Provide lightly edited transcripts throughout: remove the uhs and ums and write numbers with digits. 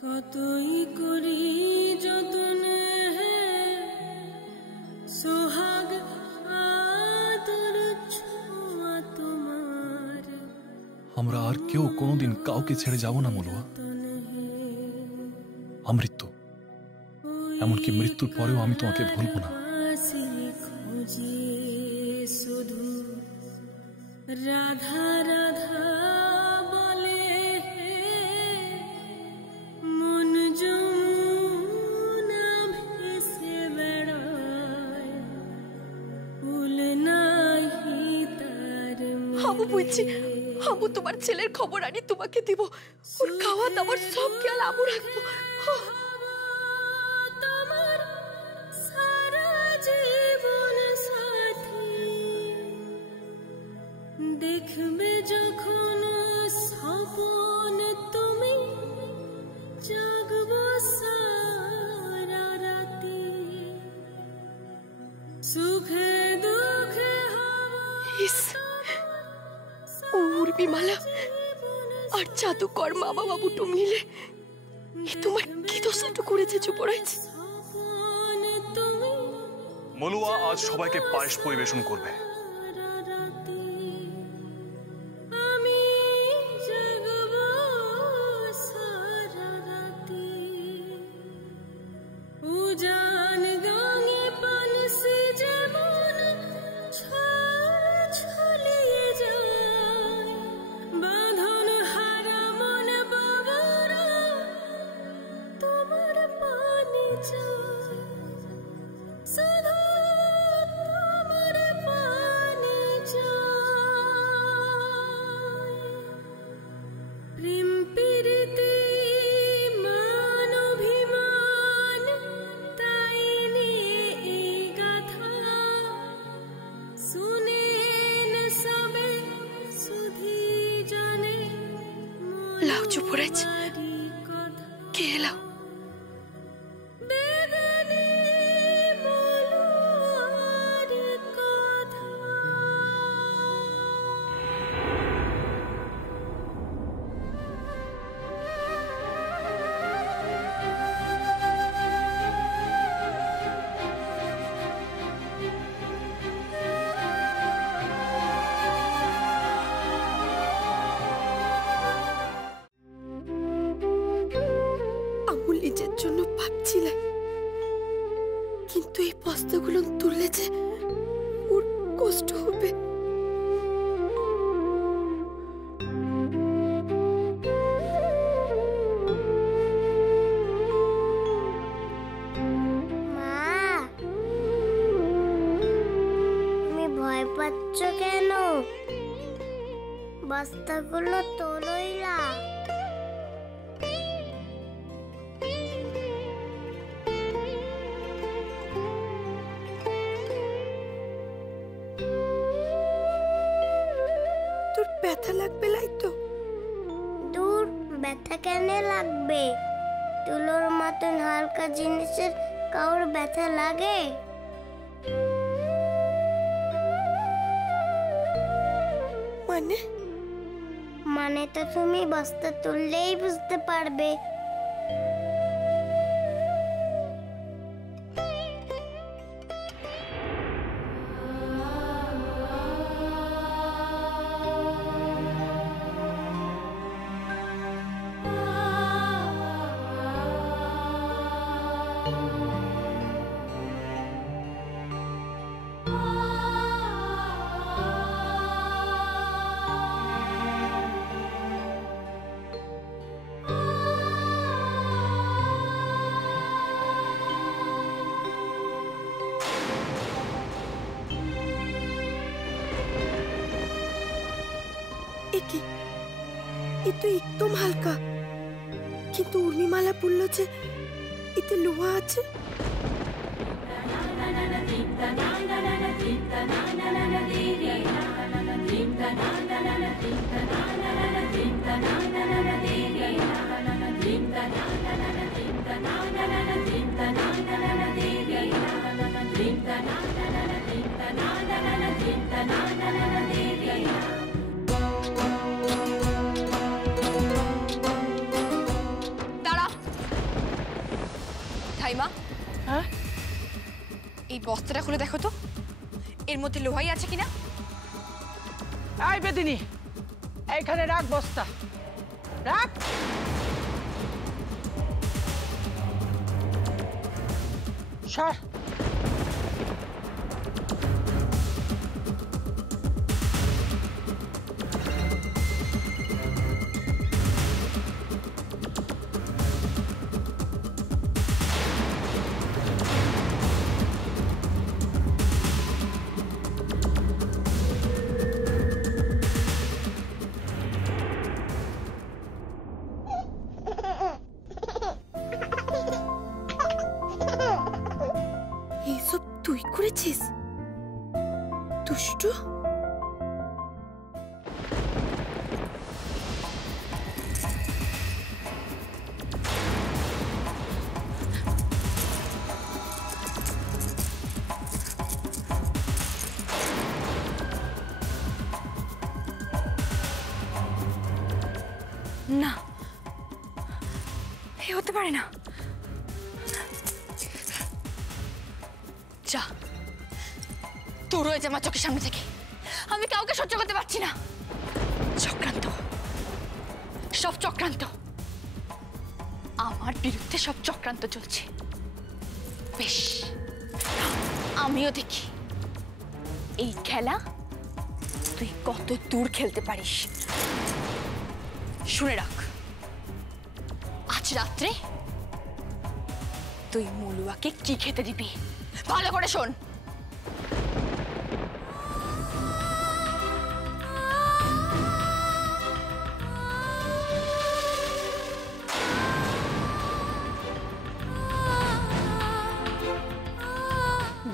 কতই করি যতন সোহাগ আদর ছোঁয়া তোমার। আমরা আর কেউ কোনোদিন কাউকে ছেড়ে যাব না মলুয়া। আমৃত্যু, এমনকি মৃত্যুর পরেও আমি তোমাকে ভুলবো না। শুধু রাধা রাধা বলে মন যমুনা ভেসে বেড়ায়, ফুল নাহি তার। হাবু বলছি, হাবু তোমার ছেলের খবর আনি তোমাকে দিব। ওর খাওয়া দাওয়ার সব খেয়াল আবু রাখবো। তোমার সারা জীবন সাথী দেখবে যখন স্বপন তুমি, জাগবো সারা রাতি, সুখে দুঃখে উর্মিমালা আর জাদুকর মামা বাবুটু মিলে তোমার কি দোষাটু করেছে যুবরাজ? মলুয়া আজ সবাইকে পায়েস পরিবেশন করবে। আমি জাগবো সারা রাতি, উজান গাঙে পানসি যেমন ছলিয়ে যায়, বাঁধন হারা মন বাবারা তোমার পানি চায়, শুধু তোমার পানি চায়। প্রেম প্রীতি মান অভিমান তাই নিয়ে এই গাথা, শুনেন সবে শুধু জানে লাও যুবরাজ, কে এলাও? নিজের জন্য ভাবছিলে, কিন্তু এই বস্তাগুলো তুললে যে ওর কষ্ট হবে। মা, তুমি ভয় পাচ্ছ কেন? বস্তাগুলো তোলোই না। ব্যথা লাগবে লাইতো? দূর, ব্যথা কেন লাগবে? তুলোর মতন হালকা জিনিসের কাউর ব্যথা লাগে? মানে তো তুমি বস্তা তুললেই বুঝতে পারবে। একদম হালকা, কিন্তু উর্মিমালা বলল যে এতে লোহা আছে। ধাইমা, হ্যাঁ এই বস্তাটা খুলে দেখো তো, এর মধ্যে লোহাই আছে কিনা। আই বেদিনী, এইখানে রাখ বস্তা, রাখ। সর। এইসব তুই করেছিস দুষ্টু? না, এ হতে পারে না। যা, তোর হয়েছে আমার চোখের সামনে থেকে। আমি কাউকে সহ্য করতে পারছি না। চক্রান্ত, সব চক্রান্ত, আমার বিরুদ্ধে সব চক্রান্ত চলছে। বেশ, আমিও দেখি এই খেলা তুই কত দূর খেলতে পারিস। শুনে রাখ, আজ রাত্রে তুই মলুয়াকে কি খেতে দিবি ভালো করে শোন।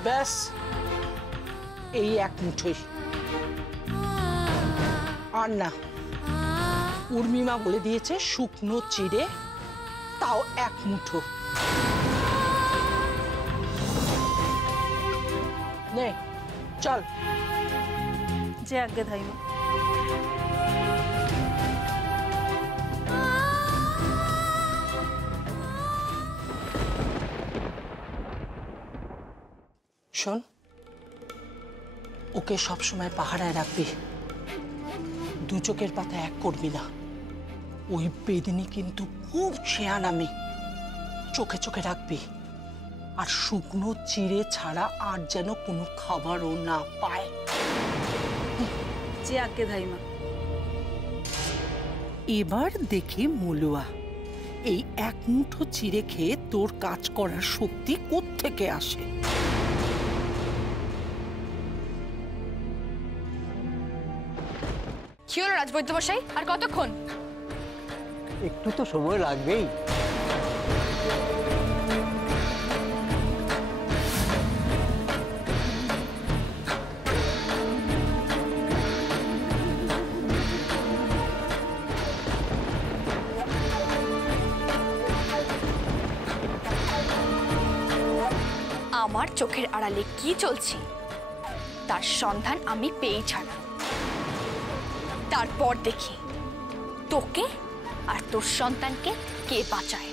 ব্যাস, এই এক মুঠোই, আর না। উর্মিমা বলে দিয়েছে শুকনো চিড়ে, তাও এক মুঠো। নে চল। যে আজ্ঞে ধাইমা। শোন, ওকে সবসময় পাহারায় রাখবি, দু চোখের পাতা এক করবি না। ওই বেদিনী কিন্তু খুব শেয়ানা মেয়ে, চোখে চোখে রাখবি। আর শুকনো চিড়ে ছাড়া আর যেন কোনো খাবারও না পায়। যে আজ্ঞে ধাইমা। এবার দেখি মলুয়া, এই এক মুঠো চিড়ে খেয়ে তোর কাজ করার শক্তি কোত্থেকে আসে। কি হলো রাজবৈদ্য মশাই, আর কতক্ষণ? একটু তো সময় লাগবেই। আমার চোখের আড়ালে কি চলছে তার সন্ধান আমি পেয়ে ছাড়া। তারপর দেখি তোকে আর তোর সন্তানকে কে বাঁচায়।